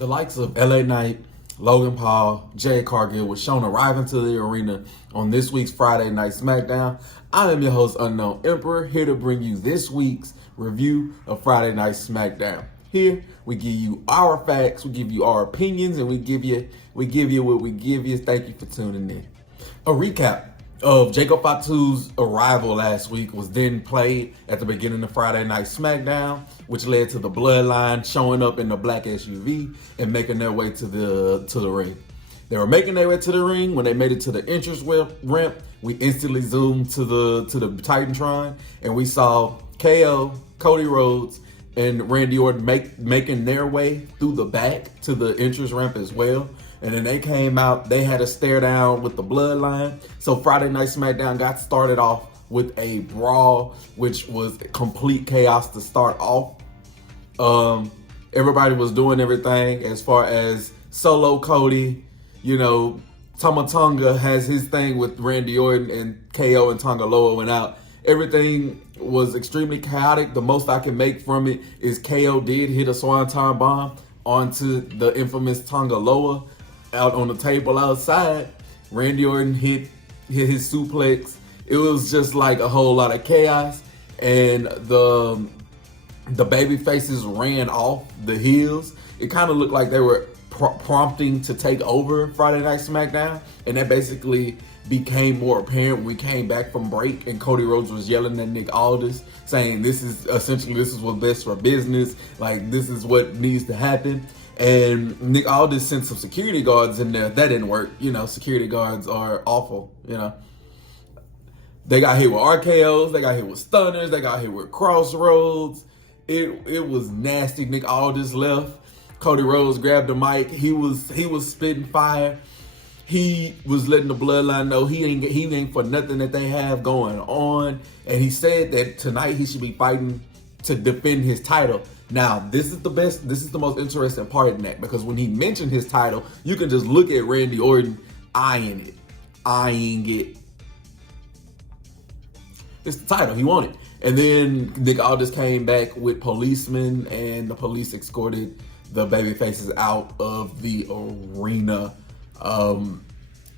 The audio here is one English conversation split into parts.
The likes of LA Knight, Logan Paul, Jade Cargill was shown arriving to the arena on this week's Friday Night Smackdown. I am your host, Unknown Emperor, here to bring you this week's review of Friday Night Smackdown. Here, we give you our facts, we give you our opinions, and we give you what we give you. Thank you for tuning in. A recap of Jacob Fatu's arrival last week was then played at the beginning of Friday Night Smackdown, which led to the Bloodline showing up in the black SUV and making their way to the ring. They were making their way to the ring. When they made it to the entrance ramp, we instantly zoomed to the Titantron, and we saw KO, Cody Rhodes, and Randy Orton making their way through the back to the entrance ramp as well. And then they came out, they had a stare down with the Bloodline. So Friday Night Smackdown got started off with a brawl, which was complete chaos to start off. Everybody was doing everything as far as Solo Cody, Tama Tonga has his thing with Randy Orton, and KO and Tonga Loa went out. Everything was extremely chaotic. The most I can make from it is KO did hit a Swanton bomb onto the infamous Tonga Loa out on the table outside. Randy Orton hit his suplex. It was just like a whole lot of chaos, and the baby faces ran off the heels. It kind of looked like they were prompting to take over Friday Night Smackdown, and that basically became more apparent when we came back from break and Cody Rhodes was yelling at Nick Aldis, saying this is what's best for business, like this is what needs to happen. And Nick Aldis sent some security guards in there. That didn't work. Security guards are awful. They got hit with RKOs. They got hit with stunners. They got hit with crossroads. It was nasty. Nick Aldis left. Cody Rhodes grabbed the mic. He was spitting fire. He was letting the Bloodline know he ain't for nothing that they have going on. And he said that tonight he should be fighting to defend his title. Now, this is the most interesting part in that, because when he mentioned his title, you can just look at Randy Orton eyeing it. It's the title, he wanted. And then Nick Aldis came back with policemen, and the police escorted the baby faces out of the arena.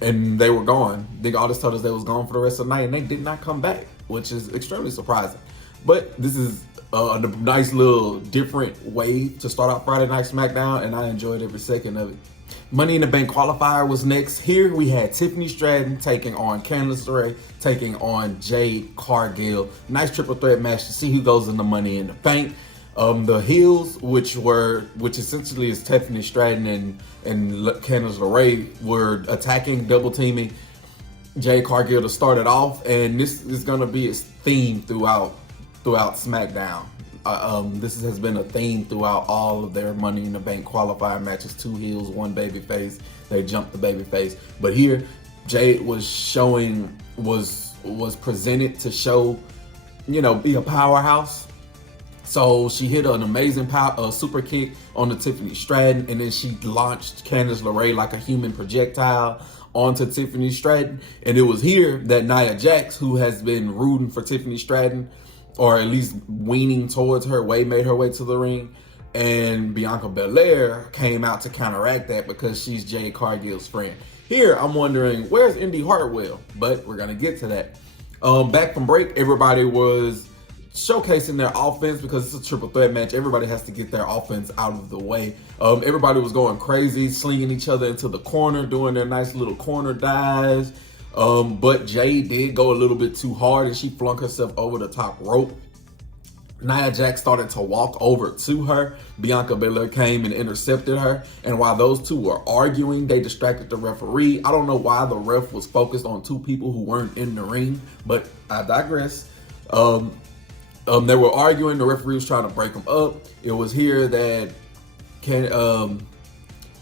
And they were gone. Nick Aldis told us they was gone for the rest of the night, and they did not come back, which is extremely surprising. But this is a nice little different way to start out Friday Night Smackdown, and I enjoyed every second of it. Money in the Bank qualifier was next. Here we had Tiffany Stratton taking on Candice LeRae, taking on Jade Cargill. Nice triple threat match to see who goes in the Money in the Bank. The heels, which essentially is Tiffany Stratton and Candice LeRae, were attacking, double teaming Jade Cargill to start it off, and this is gonna be its theme throughout SmackDown. This has been a theme throughout all of their Money in the Bank qualifier matches. 2 heels, 1 baby face. They jumped the baby face. But here, Jade was presented to show, be a powerhouse. So she hit an amazing super kick on the Tiffany Stratton, and then she launched Candice LeRae like a human projectile onto Tiffany Stratton. And it was here that Nia Jax, who has been rooting for Tiffany Stratton, or at least weaning towards her, made her way to the ring, and Bianca Belair came out to counteract that because she's Jade Cargill's friend. Here, I'm wondering, where's Indy Hartwell? But we're gonna get to that. Back from break, everybody was showcasing their offense because it's a triple threat match. Everybody has to get their offense out of the way. Everybody was going crazy, slinging each other into the corner, doing their nice little corner dives. But Jade did go a little bit too hard, and she flung herself over the top rope. Nia Jax started to walk over to her. Bianca Belair came and intercepted her. And while those two were arguing, they distracted the referee. I don't know why the ref was focused on 2 people who weren't in the ring, but I digress. They were arguing. The referee was trying to break them up. It was here that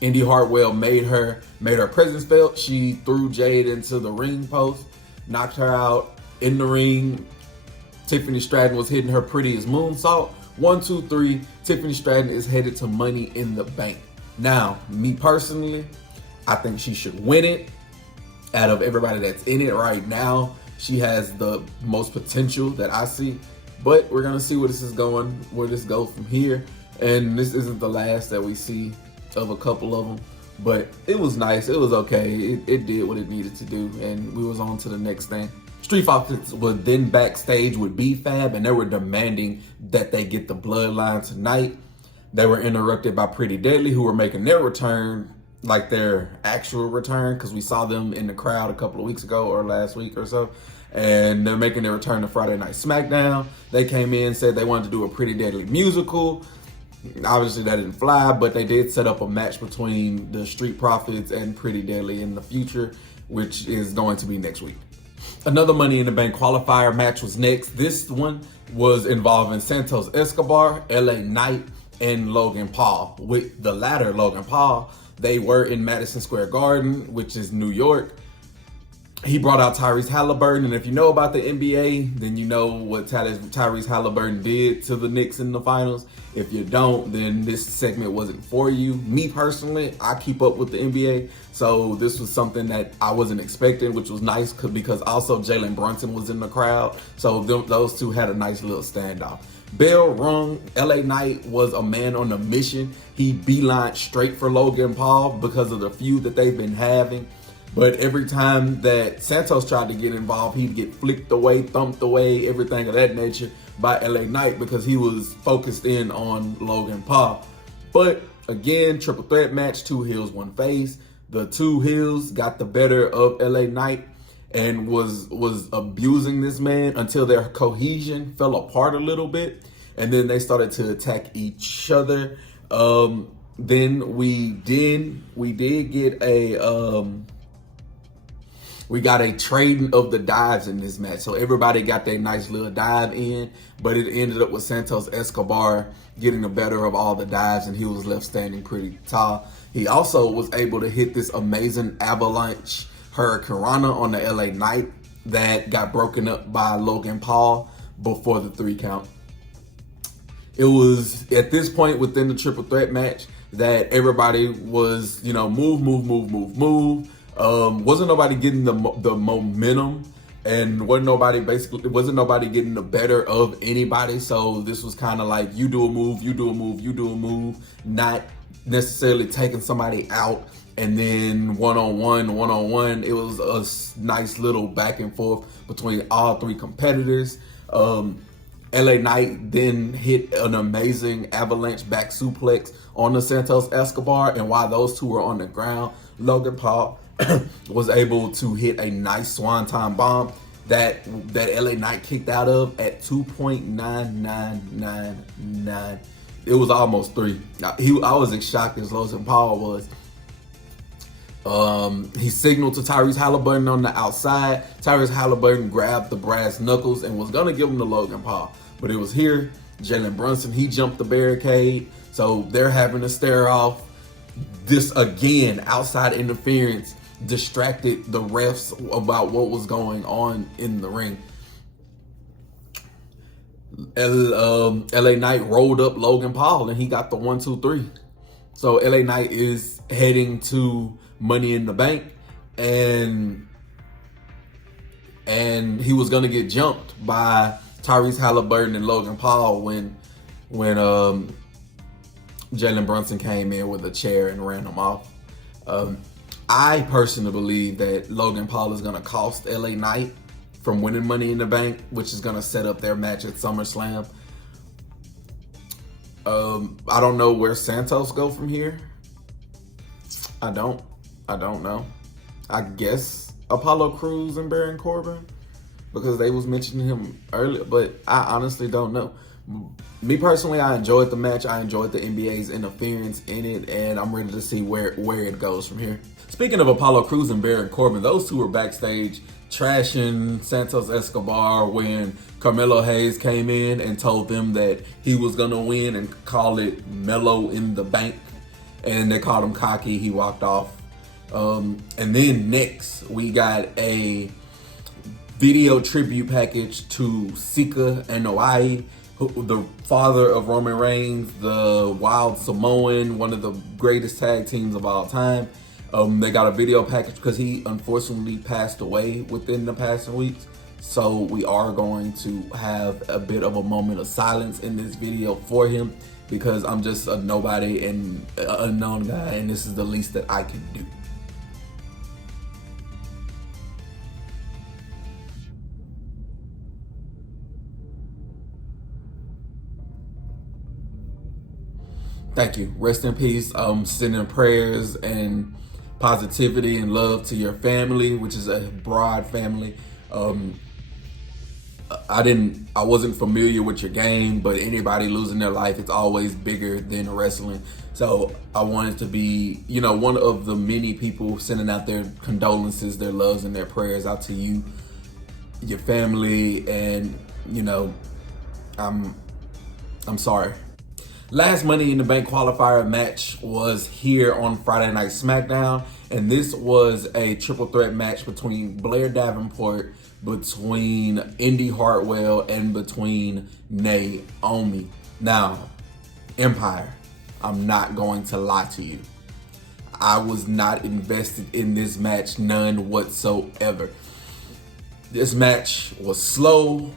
Indy Hartwell made her presence felt. She threw Jade into the ring post, knocked her out in the ring. Tiffany Stratton was hitting her prettiest moonsault. 1, 2, 3. Tiffany Stratton is headed to Money in the Bank. Now, me personally, I think she should win it. Out of everybody that's in it right now, she has the most potential that I see. But we're gonna see where this goes from here. And this isn't the last that we see of a couple of them, but it was nice. It was okay. It did what it needed to do, and we was on to the next thing. Street Profits were then backstage with B-Fab, and they were demanding that they get the Bloodline tonight. They were interrupted by Pretty Deadly, who were making their return, like their actual return, because we saw them in the crowd a couple of weeks ago or last week or so. And they're making their return to Friday Night Smackdown. They came in, said they wanted to do a Pretty Deadly musical. Obviously that didn't fly, but they did set up a match between the Street Profits and Pretty Deadly in the future, which is going to be next week. Another Money in the Bank qualifier match was next. This one was involving Santos Escobar, LA Knight, and Logan Paul. With the latter, Logan Paul, they were in Madison Square Garden, which is New York. He brought out Tyrese Halliburton, and if you know about the NBA, then you know what Tyrese Halliburton did to the Knicks in the finals. If you don't, then this segment wasn't for you. Me personally, I keep up with the NBA, so this was something that I wasn't expecting, which was nice because also Jalen Brunson was in the crowd, so those two had a nice little standoff. Bell rung. LA Knight was a man on a mission. He beelined straight for Logan Paul because of the feud that they've been having. But every time that Santos tried to get involved, he'd get flicked away, thumped away, everything of that nature by LA Knight because he was focused in on Logan Paul. But again, triple threat match, 2 heels, 1 face. The 2 heels got the better of LA Knight and was abusing this man until their cohesion fell apart a little bit. And then they started to attack each other. Then we did get we got a trading of the dives in this match. So everybody got their nice little dive in, but it ended up with Santos Escobar getting the better of all the dives, and he was left standing pretty tall. He also was able to hit this amazing avalanche Hurricane Rana on the LA Knight that got broken up by Logan Paul before the 3 count. It was at this point within the triple threat match that everybody was, move. Wasn't nobody getting the momentum, and wasn't nobody getting the better of anybody. So this was kind of like you do a move, not necessarily taking somebody out and then one-on-one. It was a nice little back and forth between all 3 competitors. LA Knight then hit an amazing avalanche back suplex on the Santos Escobar, and while those two were on the ground, Logan Paul was able to hit a nice swanton bomb that LA Knight kicked out of at 2.9999. It was almost 3. I was as shocked as Logan Paul was. He signaled to Tyrese Halliburton on the outside. Tyrese Halliburton grabbed the brass knuckles and was gonna give him to Logan Paul, but it was here. Jalen Brunson, he jumped the barricade, so they're having to stare off. This again, outside interference distracted the refs about what was going on in the ring. LA Knight rolled up Logan Paul and he got the 1, 2, 3. So LA Knight is heading to Money in the Bank, and he was gonna get jumped by Tyrese Halliburton and Logan Paul when Jalen Brunson came in with a chair and ran him off. I personally believe that Logan Paul is gonna cost LA Knight from winning Money in the Bank, which is gonna set up their match at SummerSlam. I don't know where Santos go from here. I don't know. I guess Apollo Crews and Baron Corbin, because they was mentioning him earlier, but I honestly don't know. Me personally, I enjoyed the match. I enjoyed the NBA's interference in it, and I'm ready to see where it goes from here. Speaking of Apollo Crews and Baron Corbin, those two were backstage trashing Santos Escobar when Carmelo Hayes came in and told them that he was gonna win and call it Melo in the Bank, and they called him cocky. He walked off. And then next we got a video tribute package to Sika Anoa'i, the father of Roman Reigns, the Wild Samoan, one of the greatest tag teams of all time. They got a video package because he unfortunately passed away within the past weeks. So we are going to have a bit of a moment of silence in this video for him. because I'm just a nobody and an unknown guy, and this is the least that I can do. Thank you. Rest in peace. Sending prayers and positivity and love to your family, which is a broad family. I wasn't familiar with your game, but anybody losing their life, it's always bigger than wrestling. So I wanted to be, one of the many people sending out their condolences, their loves, and their prayers out to you, your family, and I'm sorry. Last Money in the Bank qualifier match was here on Friday Night Smackdown, and this was a triple threat match between Blair Davenport, between Indy Hartwell, and between Naomi. Now, Empire, I'm not going to lie to you. I was not invested in this match, none whatsoever. This match was slow.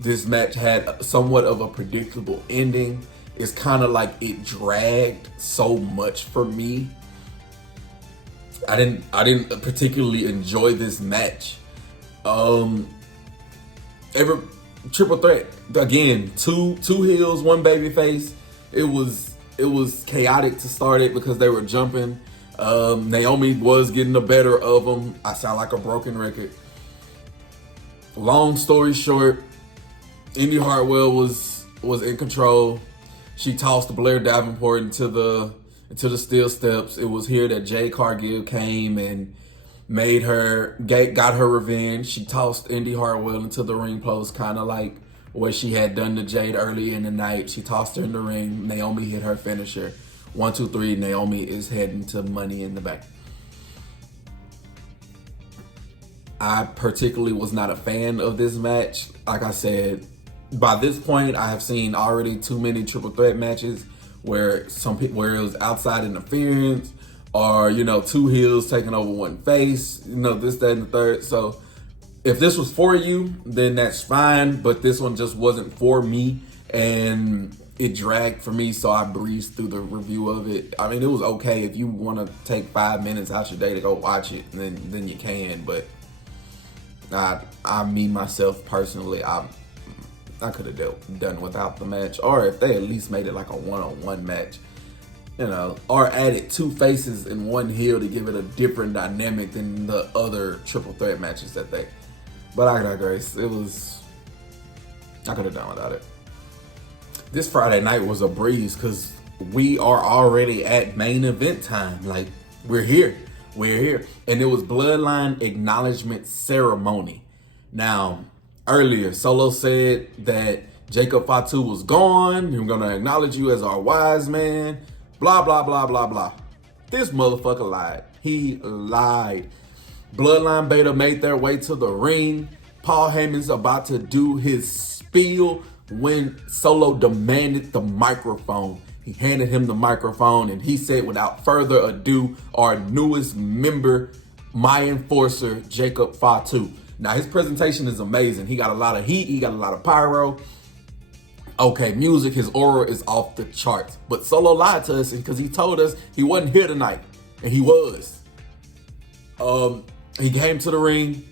This match had somewhat of a predictable ending. It's kind of like it dragged so much for me. I didn't particularly enjoy this match. Every triple threat again, two heels, one baby face. It was chaotic to start it because they were jumping. Naomi was getting the better of them. I sound like a broken record. Long story short, Indy Hartwell was in control. She tossed Blair Davenport into the steel steps. It was here that Jade Cargill came and got her revenge. She tossed Indy Hartwell into the ring post, kind of like what she had done to Jade early in the night. She tossed her in the ring. Naomi hit her finisher. 1, 2, 3. Naomi is heading to Money in the Bank. I particularly was not a fan of this match. Like I said, by this point, I have seen already too many triple threat matches where where it was outside interference, or two heels taking over one face, this, that, and the third. So if this was for you, then that's fine. But this one just wasn't for me, and it dragged for me. So I breezed through the review of it. I mean, it was okay if you want to take 5 minutes out your day to go watch it, then you can. But me myself personally, I could have done without the match, or if they at least made it like a one-on-one match, or added two faces and one heel to give it a different dynamic than the other triple threat matches but I digress. I could have done without it. This Friday night was a breeze because we are already at main event time. Like, we're here. And it was Bloodline Acknowledgement Ceremony. Now, earlier, Solo said that Jacob Fatu was gone. We're going to acknowledge you as our wise man. Blah, blah, blah, blah, blah. This motherfucker lied. He lied. Bloodline Beta made their way to the ring. Paul Heyman's about to do his spiel when Solo demanded the microphone. He handed him the microphone and he said, without further ado, our newest member, my enforcer, Jacob Fatu. Now, his presentation is amazing. He got a lot of heat. He got a lot of pyro. Okay, music, his aura is off the charts. But Solo lied to us because he told us he wasn't here tonight. And he was. He came to the ring.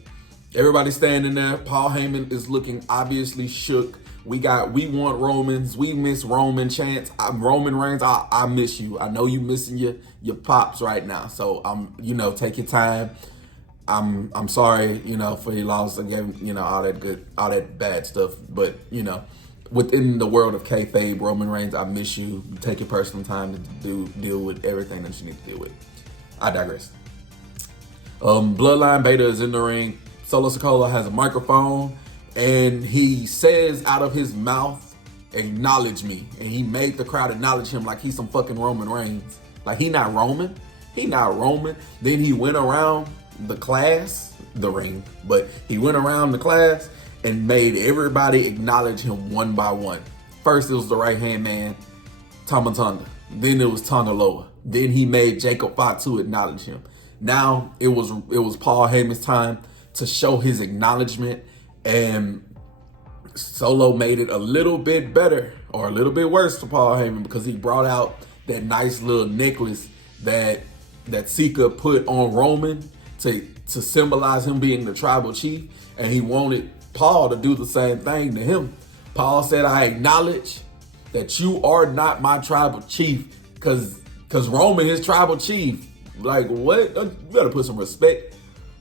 Everybody's standing there. Paul Heyman is looking obviously shook. We want Romans. We miss Roman chants. Roman Reigns, I miss you. I know you missing your pops right now. So, take your time. I'm sorry, for your loss again, all that bad stuff. But, within the world of kayfabe, Roman Reigns, I miss you. Take your personal time to deal with everything that you need to deal with. I digress. Bloodline Beta is in the ring. Solo Sikoa has a microphone, and he says out of his mouth, "Acknowledge me." And he made the crowd acknowledge him like he's some fucking Roman Reigns. Like, he not Roman. Then he went around the ring, but he went around the class and made everybody acknowledge him one by one. First, it was the right-hand man, Tama Tonga. Then it was Tonga Loa. Then he made Jacob Fatu acknowledge him. Now it was Paul Heyman's time to show his acknowledgement, and Solo made it a little bit better or a little bit worse for Paul Heyman because he brought out that nice little necklace that Sika put on Roman to symbolize him being the tribal chief, and he wanted Paul to do the same thing to him. Paul said, I acknowledge that you are not my tribal chief because Roman is tribal chief. Like, what? You better put some respect.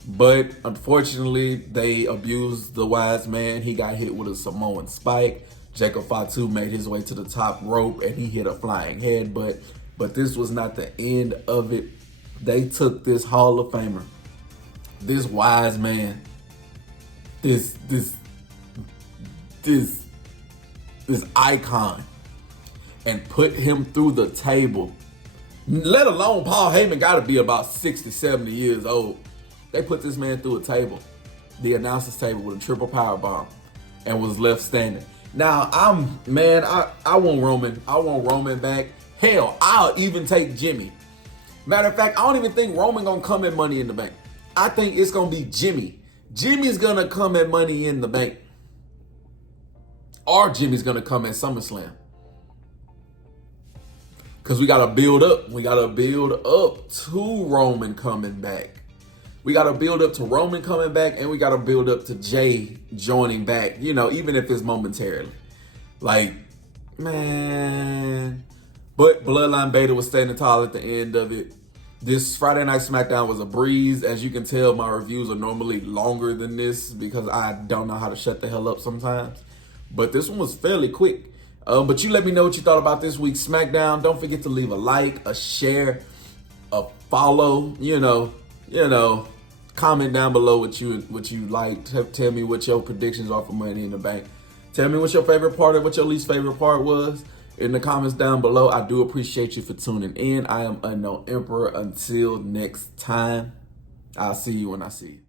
But unfortunately, they abused the wise man. He got hit with a Samoan spike. Jacob Fatu made his way to the top rope and he hit a flying headbutt. But this was not the end of it. They took this Hall of Famer, this wise man, this icon, and put him through the table. Let alone Paul Heyman got to be about 60, 70 years old. They put this man through a table, the announcer's table, with a triple power bomb, and was left standing. Now, I want Roman. I want Roman back. Hell, I'll even take Jimmy. Matter of fact, I don't even think Roman gonna come at Money in the Bank. I think it's gonna be Jimmy. Jimmy's gonna come at Money in the Bank. Or Jimmy's gonna come at SummerSlam. Because we gotta build up. We gotta build up to Roman coming back. We got to build up to Roman coming back, and we got to build up to Jay joining back, you know, even if it's momentarily. Like, man. But Bloodline Beta was standing tall at the end of it. This Friday Night Smackdown was a breeze. As you can tell, my reviews are normally longer than this because I don't know how to shut the hell up sometimes. But this one was fairly quick. But you let me know what you thought about this week's Smackdown. Don't forget to leave a like, a share, a follow, you know, comment down below what you like. Tell me what your predictions are for Money in the Bank. Tell me what your favorite part or what your least favorite part was in the comments down below. I do appreciate you for tuning in. I am Unknown Emperor. Until next time, I'll see you when I see you.